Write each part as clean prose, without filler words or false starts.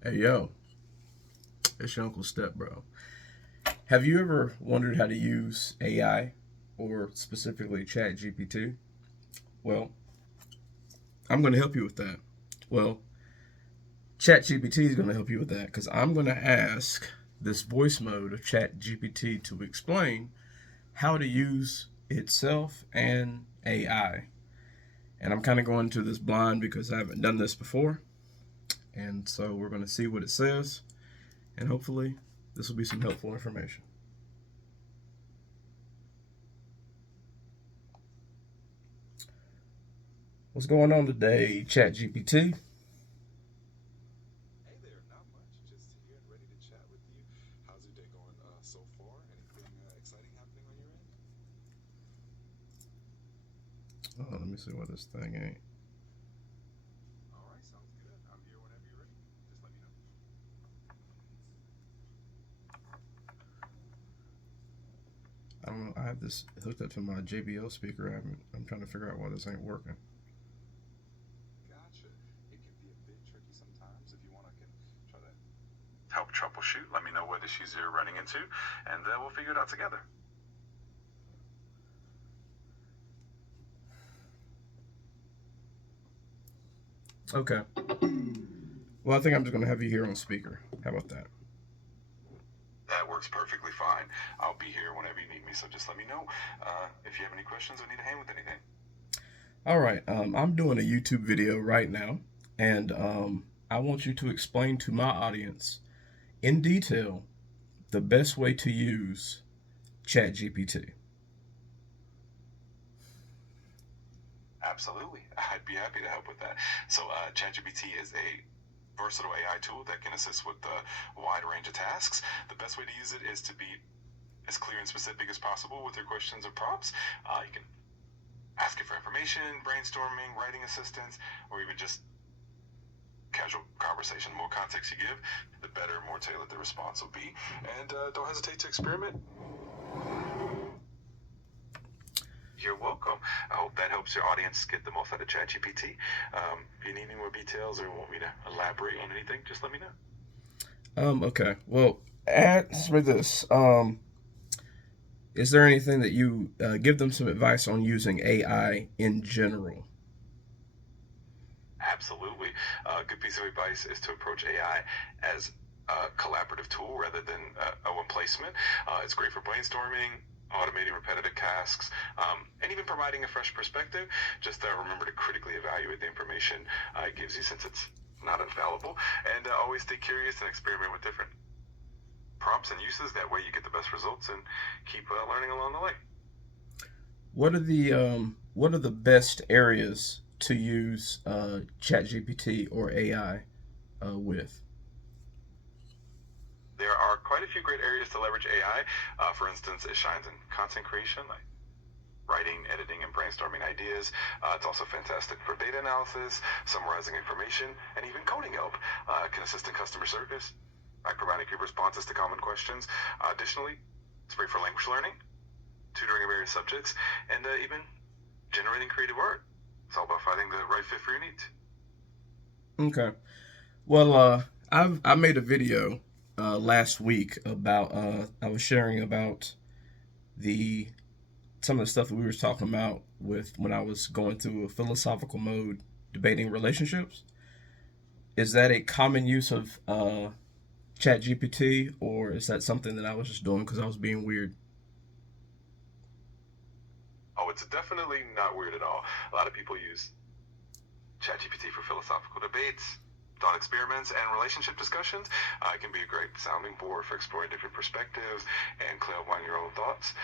Hey yo, it's your Uncle Step, bro. Have you ever wondered how to use AI or specifically ChatGPT? Well, I'm going to help you with that. Well, ChatGPT is going to help you with that because I'm going to ask this voice mode of ChatGPT to explain how to use itself and AI. And I'm kind of going to this blind because I haven't done this before. And so we're going to see what it says, and hopefully, this will be some helpful information. What's going on today, ChatGPT? Hey there, not much. Just here and ready to chat with you. How's your day going so far? Anything exciting happening on your end? Oh, let me see what this thing ain't. All right, sounds good. I'm here whenever you're ready. Just let me know. I don't know. I have this hooked up to my JBL speaker. I'm trying to figure out why this ain't working. Gotcha. It can be a bit tricky sometimes. If you want, I can try to help troubleshoot. Let me know what issues you're running into, and we'll figure it out together. Okay. Well, I think I'm just gonna have you here on speaker. How about that? That works perfectly fine. I'll be here whenever you need me, so just let me know if you have any questions or need a hand with anything. All right. I'm doing a YouTube video right now, and I want you to explain to my audience in detail the best way to use ChatGPT. Absolutely. I'd be happy to help with that. So, ChatGPT is a versatile AI tool that can assist with a wide range of tasks. The best way to use it is to be as clear and specific as possible with your questions or prompts. You can ask it for information, brainstorming, writing assistance, or even just casual conversation. The more context you give, the better, more tailored the response will be. And don't hesitate to experiment. You're welcome. I hope that helps your audience get the most out of ChatGPT. If you need any more details or want me to elaborate on anything, just let me know. Okay. Well, ask me this. Is there anything that you give them some advice on using AI in general? Absolutely. A good piece of advice is to approach AI as a collaborative tool rather than a replacement. It's great for brainstorming, automating repetitive tasks, and even providing a fresh perspective. Just remember to critically evaluate the information it gives you since it's not infallible. And always stay curious and experiment with different prompts and uses. That way you get the best results and keep learning along the way. What are the best areas to use ChatGPT or AI with? There are quite a few great areas to leverage AI. For instance, it shines in content creation, like writing, editing, and brainstorming ideas. It's also fantastic for data analysis, summarizing information, and even coding help. It can assist in customer service by providing quick responses to common questions. Additionally, it's great for language learning, tutoring in various subjects, and even generating creative art. It's all about finding the right fit for your needs. Okay. Well, I made a video last week about I was sharing about the some of the stuff that we were talking about with when I was going through a philosophical mode debating relationships. Is that a common use of Chat GPT, or is that something that I was just doing because I was being weird? Oh, it's definitely not weird at all. A lot of people use ChatGPT for philosophical debates, thought experiments, and relationship discussions. It can be a great sounding board for exploring different perspectives and clarifying your own thoughts.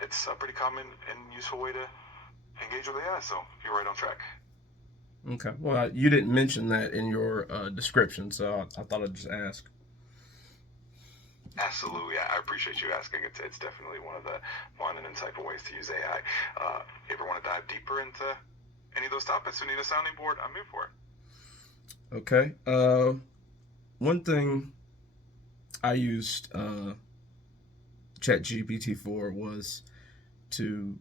It's a pretty common and useful way to engage with AI, so you're right on track. Okay. Well, you didn't mention that in your description, so I thought I'd just ask. Absolutely, I appreciate you asking. It's definitely one of the fun and insightful ways to use AI. If you ever want to dive deeper into any of those topics or need a sounding board, I'm here for it. Okay. One thing I used ChatGPT for was to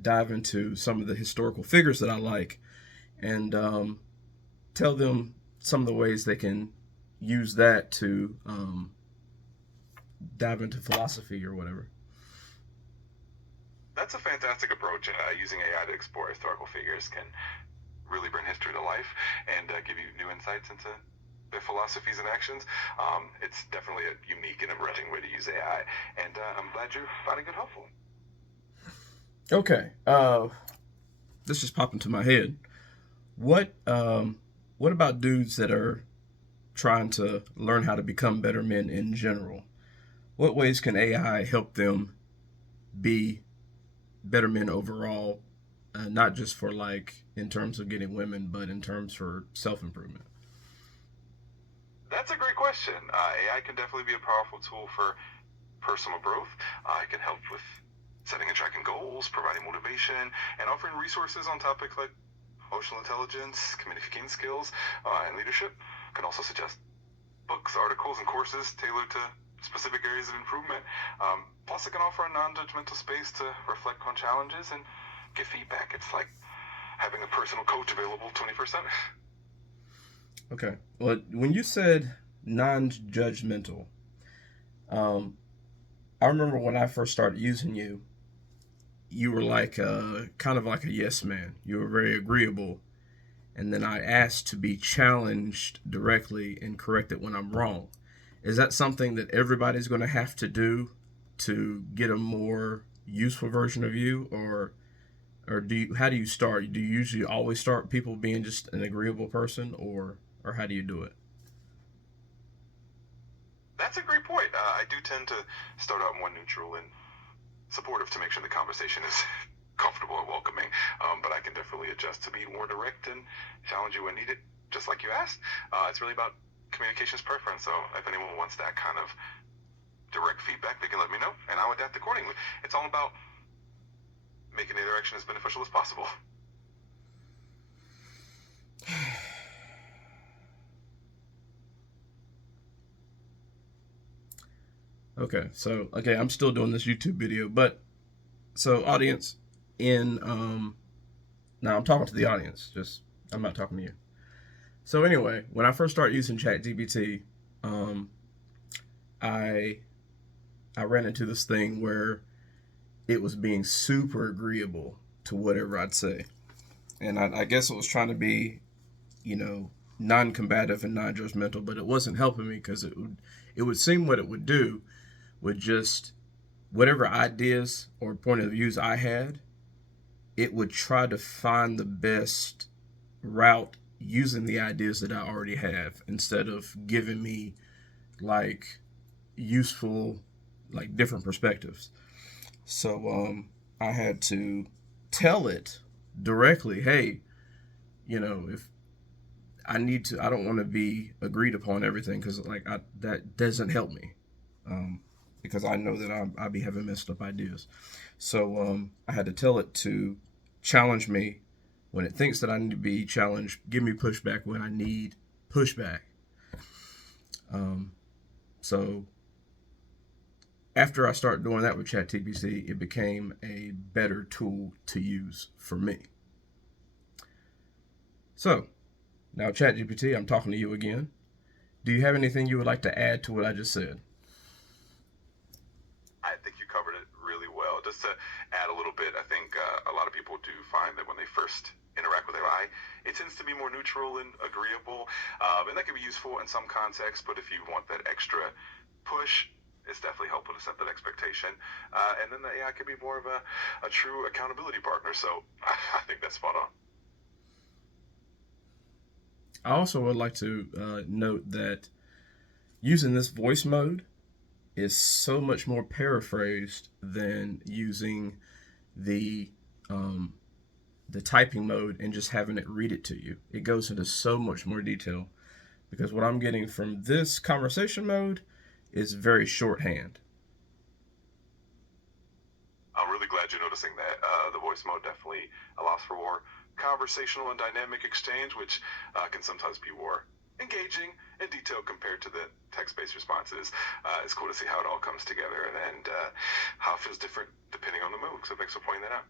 dive into some of the historical figures that I like and tell them some of the ways they can use that to dive into philosophy or whatever. That's a fantastic approach. Using AI to explore historical figures can really bring history to life and give you new insights into their philosophies and actions. It's definitely a unique and emerging way to use AI, and I'm glad you're finding it helpful. Okay, this just popped into my head. What what about dudes that are trying to learn how to become better men in general? What ways can AI help them be better men overall, not just for like in terms of getting women, but in terms for self improvement? That's a great question. AI can definitely be a powerful tool for personal growth. It can help with setting and tracking goals, providing motivation, and offering resources on topics like emotional intelligence, communicating skills, and leadership. It can also suggest books, articles, and courses tailored to specific areas of improvement. Plus, it can offer a non-judgmental space to reflect on challenges and get feedback. It's like having a personal coach available 24/7. Okay. Well, when you said non-judgmental, um, I remember when I first started using you, you were like kind of like a yes man. You were very agreeable, and then I asked to be challenged directly and corrected when I'm wrong. Is that something that everybody's going to have to do to get a more useful version of you, or do you, how do you start? Do you usually always start people being just an agreeable person, or how do you do it? That's a great point. I do tend to start out more neutral and supportive to make sure the conversation is comfortable and welcoming. But I can definitely adjust to be more direct and challenge you when needed, just like you asked. It's really about communications preference. So if anyone wants that kind of direct feedback, they can let me know, and I'll adapt accordingly. It's all about making the interaction as beneficial as possible. Okay, so okay, I'm still doing this YouTube video, but so audience, in now I'm talking to the audience. Just I'm not talking to you. So anyway, when I first started using ChatGPT, um, I I ran into this thing where it was being super agreeable to whatever I'd say, and I guess it was trying to be, you know, non-combative and non-judgmental, but it wasn't helping me because it would seem what it would do would just whatever ideas or point of views I had, it would try to find the best route using the ideas that I already have instead of giving me like useful, like different perspectives. So I had to tell it directly, hey, if I don't want to be agreed upon everything because that doesn't help me. Um, because I know that I'll be having messed up ideas. So I had to tell it to challenge me when it thinks that I need to be challenged, give me pushback when I need pushback. Um, so after I started doing that with ChatGPT, it became a better tool to use for me. So now, ChatGPT, I'm talking to you again. Do you have anything you would like to add to what I just said? I think you covered it really well. Just to add a little bit, I think a lot of people do find that when they first interact with AI, it tends to be more neutral and agreeable, and that can be useful in some contexts. But if you want that extra push, it's definitely helpful to set that expectation. And then the AI can be more of a true accountability partner. So I think that's spot on. I also would like to note that using this voice mode is so much more paraphrased than using the um, the typing mode and just having it read it to you. It goes into so much more detail because what I'm getting from this conversation mode is very shorthand. I'm really glad you're noticing that. The voice mode definitely allows for more conversational and dynamic exchange, which can sometimes be more engaging and detailed compared to the text-based responses. It's cool to see how it all comes together and how it feels different depending on the mood. So thanks for pointing that out.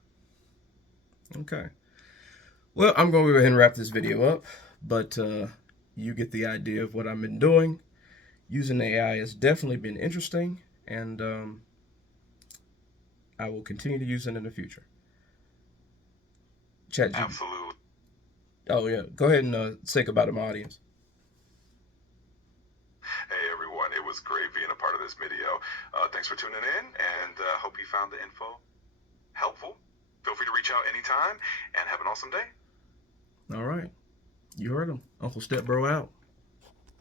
Okay. Well, I'm going to go ahead and wrap this video up, but you get the idea of what I've been doing. Using AI has definitely been interesting, and I will continue to use it in the future. ChatGPT. Absolutely. Oh yeah, go ahead and say goodbye to my audience. Hey everyone, it was great being a part of this video. Thanks for tuning in, and hope you found the info helpful. Feel free to reach out anytime, and have an awesome day. All right, you heard him, Uncle Step Bro out.